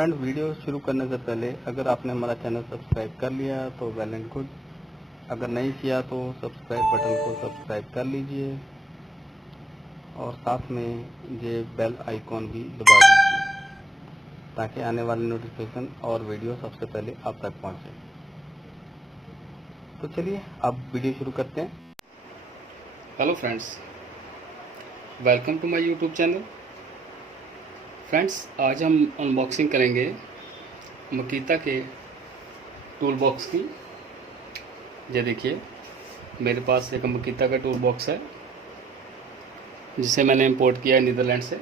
Friend, video शुरू करने से पहले अगर आपने हमारा चैनल सब्सक्राइब कर लिया तो वेल एंड गुड, अगर नहीं किया तो सब्सक्राइब बटन को सब्सक्राइब कर लीजिए और साथ में ये बेल आइकॉन भी दबा दीजिए ताकि आने वाली नोटिफिकेशन और वीडियो सबसे पहले आप तक पहुंचे। तो चलिए अब वीडियो शुरू करते हैं। Hello friends, welcome to my YouTube channel. Friends, आज हम अनबॉक्सिंग करेंगे मकीता के टूल बॉक्स की। ये देखिए, मेरे पास एक मकीता का टूल बॉक्स है जिसे मैंने इंपोर्ट किया है नीदरलैंड से।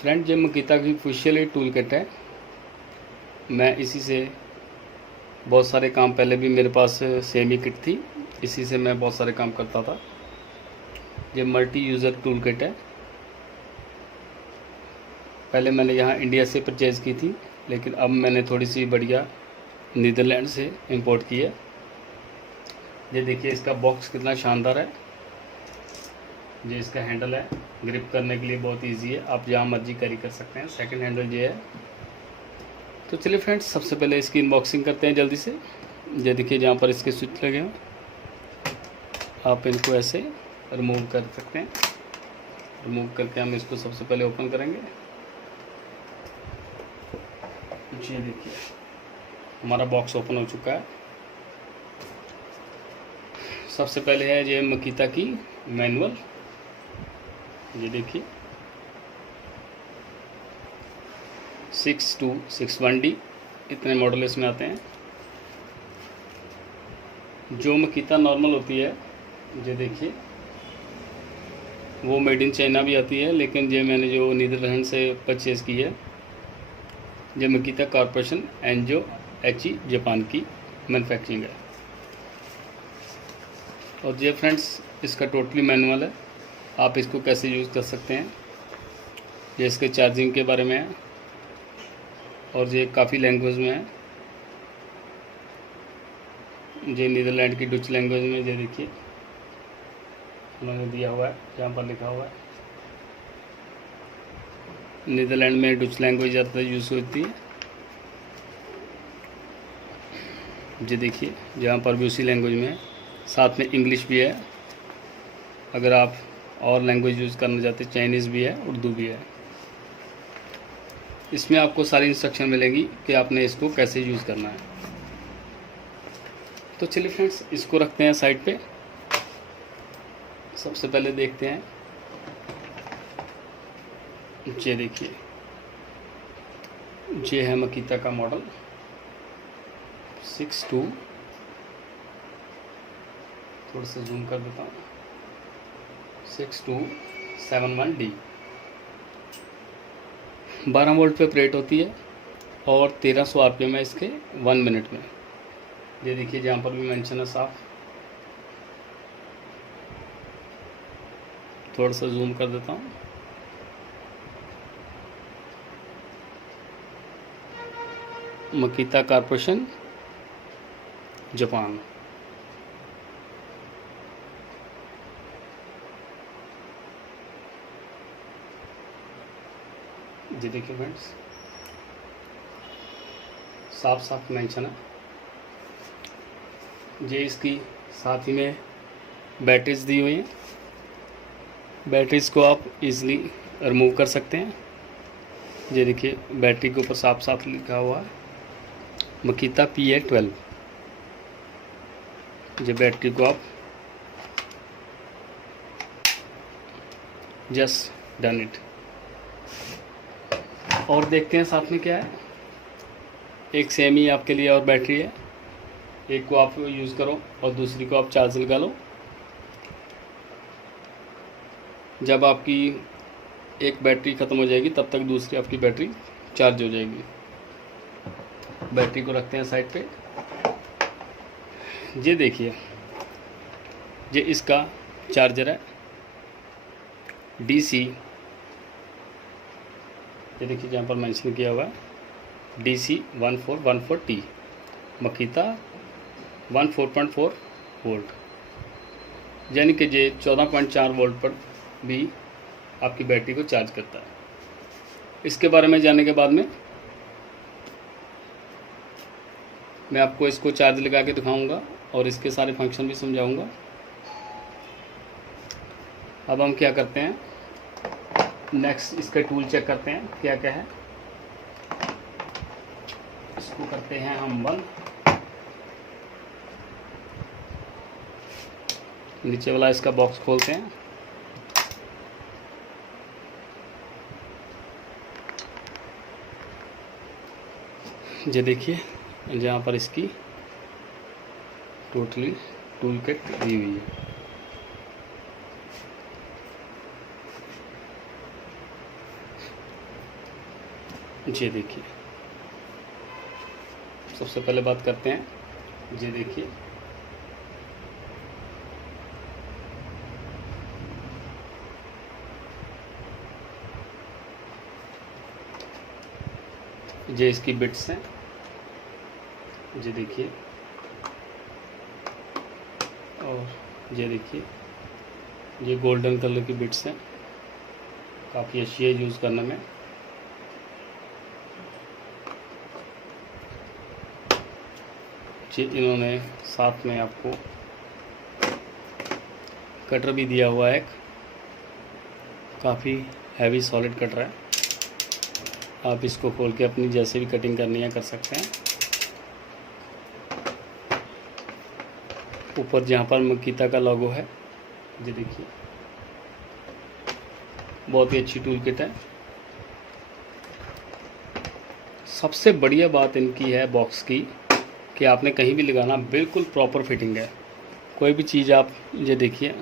फ्रेंड, ये मकीता की ऑफिशियल टूल किट है। मैं इसी से बहुत सारे काम, पहले भी मेरे पास सेम ही किट थी, इसी से मैं बहुत सारे काम करता था। ये मल्टी यूज़र टूल किट है। पहले मैंने यहाँ इंडिया से परचेज़ की थी, लेकिन अब मैंने थोड़ी सी बढ़िया नीदरलैंड से इंपोर्ट की है। ये देखिए, इसका बॉक्स कितना शानदार है। ये इसका हैंडल है, ग्रिप करने के लिए बहुत इजी है, आप जहाँ मर्जी कैरी कर सकते हैं। सेकंड हैंडल ये है। तो चलिए फ्रेंड्स, सबसे पहले इसकी अनबॉक्सिंग करते हैं जल्दी से। ये देखिए, जहाँ पर इसके स्विच लगे हैं आप इनको ऐसे रिमूव कर सकते हैं। रिमूव करके हम इसको सबसे पहले ओपन करेंगे। ये देखिए, हमारा बॉक्स ओपन हो चुका है। सबसे पहले है ये मकीता की मैनुअल। ये देखिए, 6261D इतने मॉडल इसमें आते हैं। जो मकीता नॉर्मल होती है, ये देखिए, वो मेड इन चाइना भी आती है, लेकिन ये मैंने जो नीदरलैंड से परचेज़ की है, ये मकीता कॉर्पोरेशन एनजो एच जापान की मैन्युफैक्चरिंग है। और ये फ्रेंड्स, इसका टोटली मैनुअल है, आप इसको कैसे यूज़ कर सकते हैं। ये इसके चार्जिंग के बारे में है और ये काफ़ी लैंग्वेज में है। ये नीदरलैंड की डच लैंग्वेज में, ये देखिए उन्होंने दिया हुआ है, जहाँ पर लिखा हुआ है। नीदरलैंड में डच लैंग्वेज ज़्यादातर यूज़ होती है। ये देखिए, जहाँ पर भी उसी लैंग्वेज में है। साथ में इंग्लिश भी है, अगर आप और लैंग्वेज यूज़ करना चाहते हैं। चाइनीज़ भी है, उर्दू भी है। इसमें आपको सारी इंस्ट्रक्शन मिलेंगी कि आपने इसको कैसे यूज़ करना है। तो चलिए फ्रेंड्स, इसको रखते हैं साइड पे। सबसे पहले देखते हैं, ये देखिए, ये है मकीता का मॉडल 62, थोड़ा सा जूम कर देता हूँ, 6271D 12 वोल्ट पे ऑपरेट होती है और 1300 RPM है इसके 1 मिनट में। ये देखिए, जहाँ पर भी मेंशन है साफ। थोड़ा सा जूम कर देता हूँ। मकीता कॉर्पोरेशन जापान। ये देखिए फ्रेंड्स, साफ साफ मेंशन है। ये इसकी साथ ही में बैटरीज दी हुई हैं। बैटरीज को आप इजीली रिमूव कर सकते हैं। ये देखिए, बैटरी के ऊपर साफ साफ लिखा हुआ है मकीता PA12। ये बैटरी को आप जस्ट डन इट। और देखते हैं साथ में क्या है। एक सेम ही आपके लिए और बैटरी है, एक को आप यूज़ करो और दूसरी को आप चार्ज लगा लो। जब आपकी एक बैटरी ख़त्म हो जाएगी तब तक दूसरी आपकी बैटरी चार्ज हो जाएगी। बैटरी को रखते हैं साइड पे। ये देखिए, ये इसका चार्जर है DC। ये देखिए, जहाँ पर मेंशन किया हुआ है DC 1414T मकीता 14.4 वोल्ट, यानी कि ये 14.4 वोल्ट पर भी आपकी बैटरी को चार्ज करता है। इसके बारे में जानने के बाद में मैं आपको इसको चार्ज लगा के दिखाऊंगा और इसके सारे फंक्शन भी समझाऊंगा। अब हम क्या करते हैं, नेक्स्ट इसका टूल चेक करते हैं क्या क्या है। इसको करते हैं हम बंद। नीचे वाला इसका बॉक्स खोलते हैं। ये देखिए जहाँ पर इसकी टोटली टूल किट दी हुई है। ये देखिए, सबसे पहले बात करते हैं। ये देखिए ये इसकी बिट्स हैं। ये देखिए, और ये देखिए ये गोल्डन कलर की बिट्स हैं, काफ़ी अच्छी है यूज़ करने में। ये इन्होंने साथ में आपको कटर भी दिया हुआ है, एक काफ़ी हैवी सॉलिड कटर है। आप इसको खोल के अपनी जैसे भी कटिंग करनी है कर सकते हैं। ऊपर जहाँ पर मकीता का लोगो है, ये देखिए बहुत ही अच्छी टूल किट है। सबसे बढ़िया बात इनकी है बॉक्स की कि आपने कहीं भी लगाना बिल्कुल प्रॉपर फिटिंग है। कोई भी चीज़ आप ये देखिए,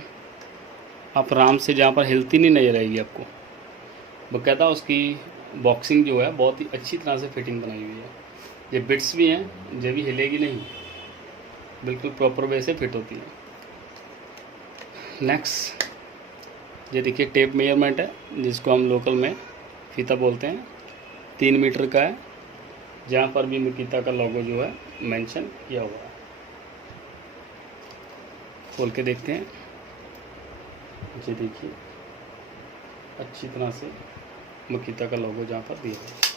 आप आराम से जहाँ पर हिलती नहीं नजर आएगी आपको। बकायदा उसकी बॉक्सिंग जो है बहुत ही अच्छी तरह से फिटिंग बनाई हुई है। ये बिट्स भी हैं, ये भी हिलेगी नहीं, बिल्कुल प्रॉपर वे से फिट होती है। नेक्स्ट ये देखिए टेप मेजरमेंट है, जिसको हम लोकल में फीता बोलते हैं। 3 मीटर का है, जहाँ पर भी मकीता का लोगो जो है मेंशन किया हुआ है। खोल के देखते हैं। ये देखिए अच्छी तरह से मकीता का लोगो जहाँ पर दिया है।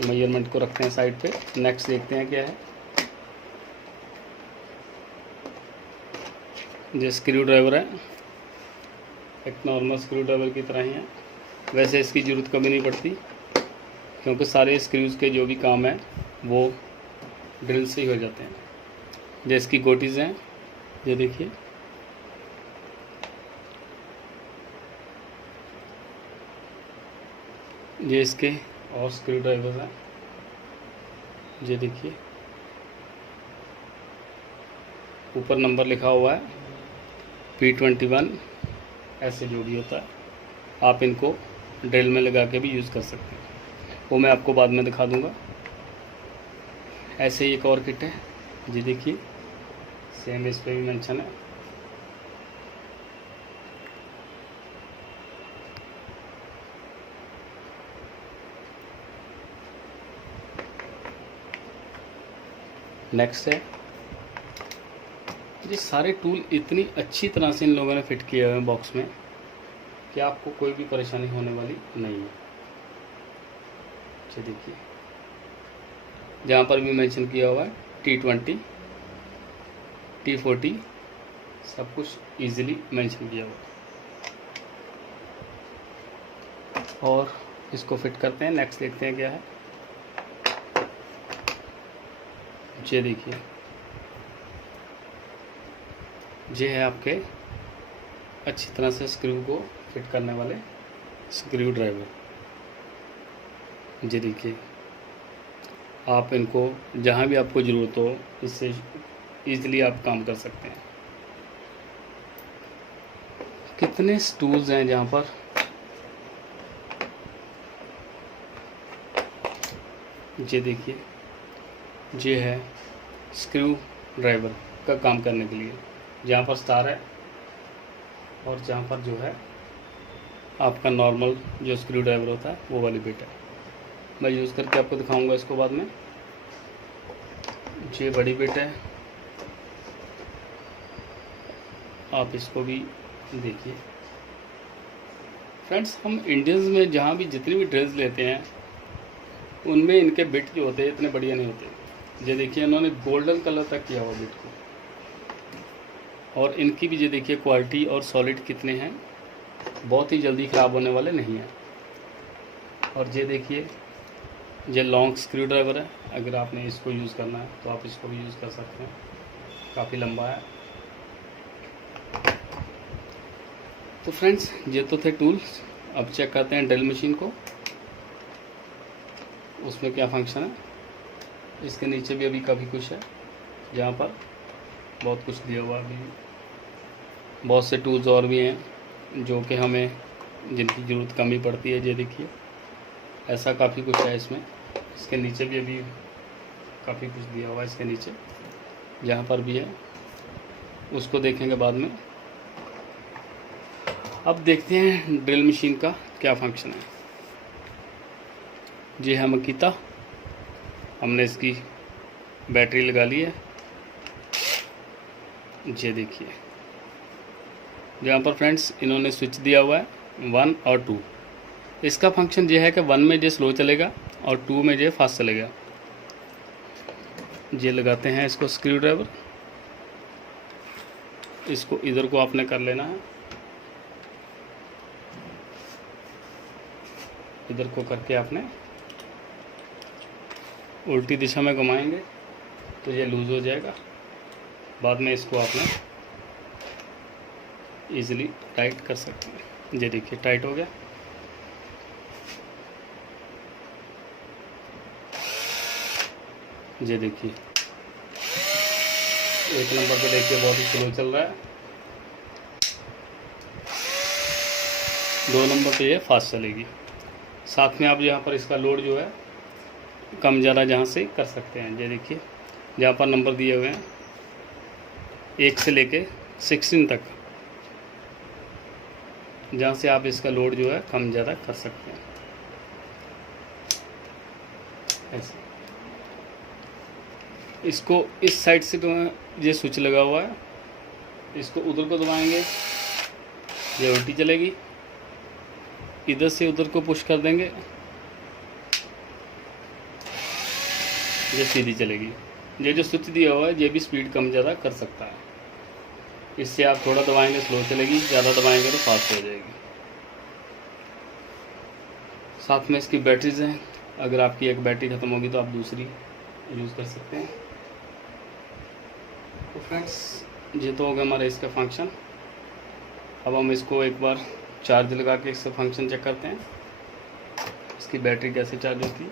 मेजरमेंट को रखते हैं साइड पे। नेक्स्ट देखते हैं क्या है। ये स्क्रू ड्राइवर है, एक नॉर्मल स्क्रू ड्राइवर की तरह ही है। वैसे इसकी ज़रूरत कभी नहीं पड़ती, क्योंकि सारे स्क्रूज़ के जो भी काम है वो ड्रिल से ही हो जाते हैं। ये इसकी गोटीज़ हैं, ये देखिए। ये इसके और स्क्रू ड्राइवर हैं, ये देखिए। ऊपर नंबर लिखा हुआ है P21, ऐसे जो भी होता है। आप इनको ड्रिल में लगा के भी यूज़ कर सकते हैं, वो मैं आपको बाद में दिखा दूंगा। ऐसे ही एक और किट है, जी देखिए, सेम इस पे भी मेंशन है। नेक्स्ट है, ये सारे टूल इतनी अच्छी तरह से इन लोगों ने फिट किए हुए हैं बॉक्स में कि आपको कोई भी परेशानी होने वाली नहीं है। अच्छा देखिए, जहाँ पर भी मेंशन किया हुआ है T20, T40, सब कुछ इजीली मेंशन किया हुआ है। और इसको फिट करते हैं। नेक्स्ट देखते हैं क्या है। ये देखिए, ये है आपके अच्छी तरह से स्क्रू को फिट करने वाले स्क्रू ड्राइवर। ये देखिए, आप इनको जहाँ भी आपको ज़रूरत हो इससे ईज़िली आप काम कर सकते हैं। कितने टूल्स हैं जहाँ पर। ये देखिए, ये है स्क्रू ड्राइवर का काम करने के लिए, जहाँ पर स्टार है और जहाँ पर जो है आपका नॉर्मल जो स्क्रू ड्राइवर होता है वो वाली बिट है। मैं यूज़ करके आपको दिखाऊंगा इसको बाद में। ये बड़ी बिट है, आप इसको भी देखिए फ्रेंड्स, हम इंडियंस में जहाँ भी जितनी भी ड्रेस लेते हैं उनमें इनके बिट जो होते हैं इतने बढ़िया नहीं होते। ये देखिए इन्होंने गोल्डन कलर तक किया हुआ बिट को, और इनकी भी ये देखिए क्वालिटी और सॉलिड कितने हैं, बहुत ही जल्दी ख़राब होने वाले नहीं हैं। और ये देखिए ये लॉन्ग स्क्रू ड्राइवर है, अगर आपने इसको यूज़ करना है तो आप इसको भी यूज़ कर सकते हैं, काफ़ी लंबा है। तो फ्रेंड्स, ये तो थे टूल्स। अब चेक करते हैं ड्रिल मशीन को, उसमें क्या फंक्शन है। इसके नीचे भी अभी काफ़ी कुछ है, जहाँ पर बहुत कुछ दिया हुआ, अभी बहुत से टूल्स और भी हैं जो कि हमें जिनकी ज़रूरत कम ही पड़ती है। ये देखिए ऐसा काफ़ी कुछ है इसमें। इसके नीचे भी अभी काफ़ी कुछ दिया हुआ है, इसके नीचे जहाँ पर भी है उसको देखेंगे बाद में। अब देखते हैं ड्रिल मशीन का क्या फंक्शन है। जी है मकीता, हमने इसकी बैटरी लगा ली है। ये देखिए जहाँ पर फ्रेंड्स इन्होंने स्विच दिया हुआ है 1 और 2। इसका फंक्शन ये है कि 1 में ये स्लो चलेगा और 2 में ये फास्ट चलेगा। ये लगाते हैं इसको स्क्रू ड्राइवर, इसको इधर को आपने कर लेना है, इधर को करके आपने उल्टी दिशा में घुमाएंगे तो ये लूज़ हो जाएगा। बाद में इसको आपने इजीली टाइट कर सकते हैं। ये देखिए टाइट हो गया। ये देखिए 1 नंबर पे देखिए बहुत ही स्लो चल रहा है, 2 नंबर पे ये फास्ट चलेगी। साथ में आप यहाँ पर इसका लोड जो है कम ज़्यादा जहाँ से कर सकते हैं। ये देखिए जहाँ पर नंबर दिए हुए हैं 1 से लेके 16 तक, जहाँ से आप इसका लोड जो है कम ज़्यादा कर सकते हैं। ऐसे इसको इस साइड से ये स्विच लगा हुआ है, इसको उधर को दबाएंगे ये उल्टी चलेगी, इधर से उधर को पुश कर देंगे ये सीधी चलेगी। ये जो स्विच दिया हुआ है ये भी स्पीड कम ज़्यादा कर सकता है। इससे आप थोड़ा दबाएंगे स्लो चलेगी, ज़्यादा दबाएंगे तो फास्ट हो जाएगी। साथ में इसकी बैटरीज हैं, अगर आपकी एक बैटरी ख़त्म होगी तो आप दूसरी यूज़ कर सकते हैं। तो फ्रेंड्स, ये तो हो गया हमारा इसका फंक्शन। अब हम इसको एक बार चार्ज लगा के इसका फंक्शन चेक करते हैं, इसकी बैटरी कैसे चार्ज होती है।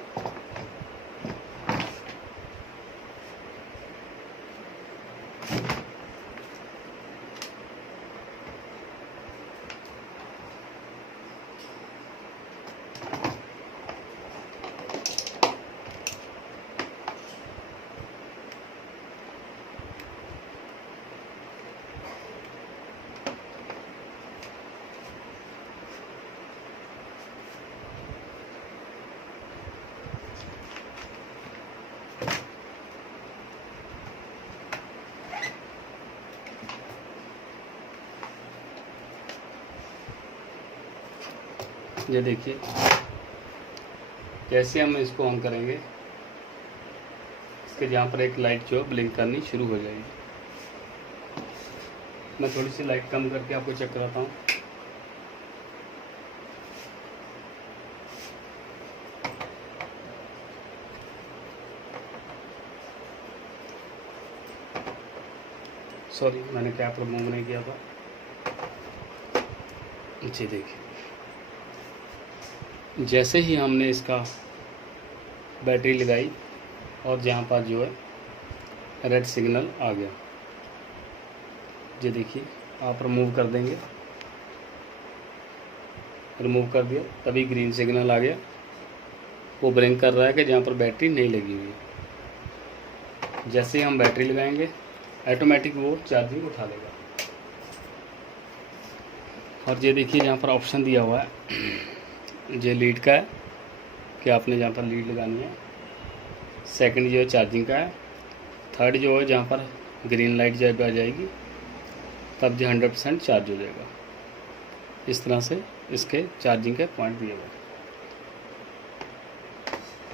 ये देखिए जैसे हम इसको ऑन करेंगे इसके जहाँ पर एक लाइट जो ब्लिंक करनी शुरू हो जाएगी। मैं थोड़ी सी लाइट कम करके आपको चेक कराता हूँ। सॉरी, मैंने कैप रिमूव नहीं किया था। जी देखिए जैसे ही हमने इसका बैटरी लगाई और जहाँ पर जो है रेड सिग्नल आ गया, ये देखिए आप रिमूव कर देंगे, रिमूव कर दिया तभी ग्रीन सिग्नल आ गया। वो ब्लिंक कर रहा है कि जहाँ पर बैटरी नहीं लगी हुई है। जैसे ही हम बैटरी लगाएंगे ऑटोमेटिक वो चार्जिंग उठा लेगा। और ये देखिए जहाँ पर ऑप्शन दिया हुआ है ये लीड का है कि आपने जहाँ पर लीड लगानी है। सेकंड जो है चार्जिंग का है। थर्ड जो है जहाँ पर ग्रीन लाइट जब आ जाएगी तब जो 100% चार्ज हो जाएगा। इस तरह से इसके चार्जिंग के पॉइंट दिए हुए।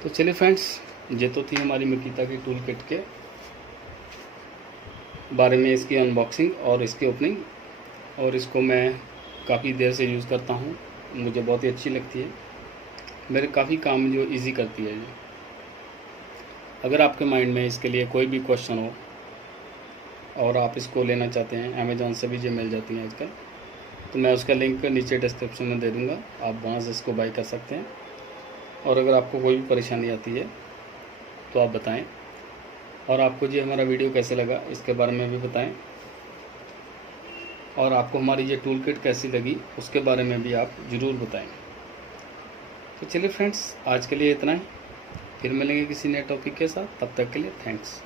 तो चलिए फ्रेंड्स, ये तो थी हमारी मिकिता की टूल किट के बारे में, इसकी अनबॉक्सिंग और इसकी ओपनिंग। और इसको मैं काफ़ी देर से यूज़ करता हूँ, मुझे बहुत ही अच्छी लगती है, मेरे काफ़ी काम जो इजी करती है ये। अगर आपके माइंड में इसके लिए कोई भी क्वेश्चन हो और आप इसको लेना चाहते हैं, अमेज़ॉन से भी ये मिल जाती हैं आजकल, तो मैं उसका लिंक नीचे डिस्क्रिप्शन में दे दूँगा, आप वहाँ से इसको बाय कर सकते हैं। और अगर आपको कोई भी परेशानी आती है तो आप बताएं, और आपको ये हमारा वीडियो कैसे लगा इसके बारे में भी बताएं, और आपको हमारी ये टूल किट कैसी लगी उसके बारे में भी आप ज़रूर बताएं। तो चलिए फ्रेंड्स, आज के लिए इतना ही, फिर मिलेंगे किसी नए टॉपिक के साथ, तब तक के लिए थैंक्स।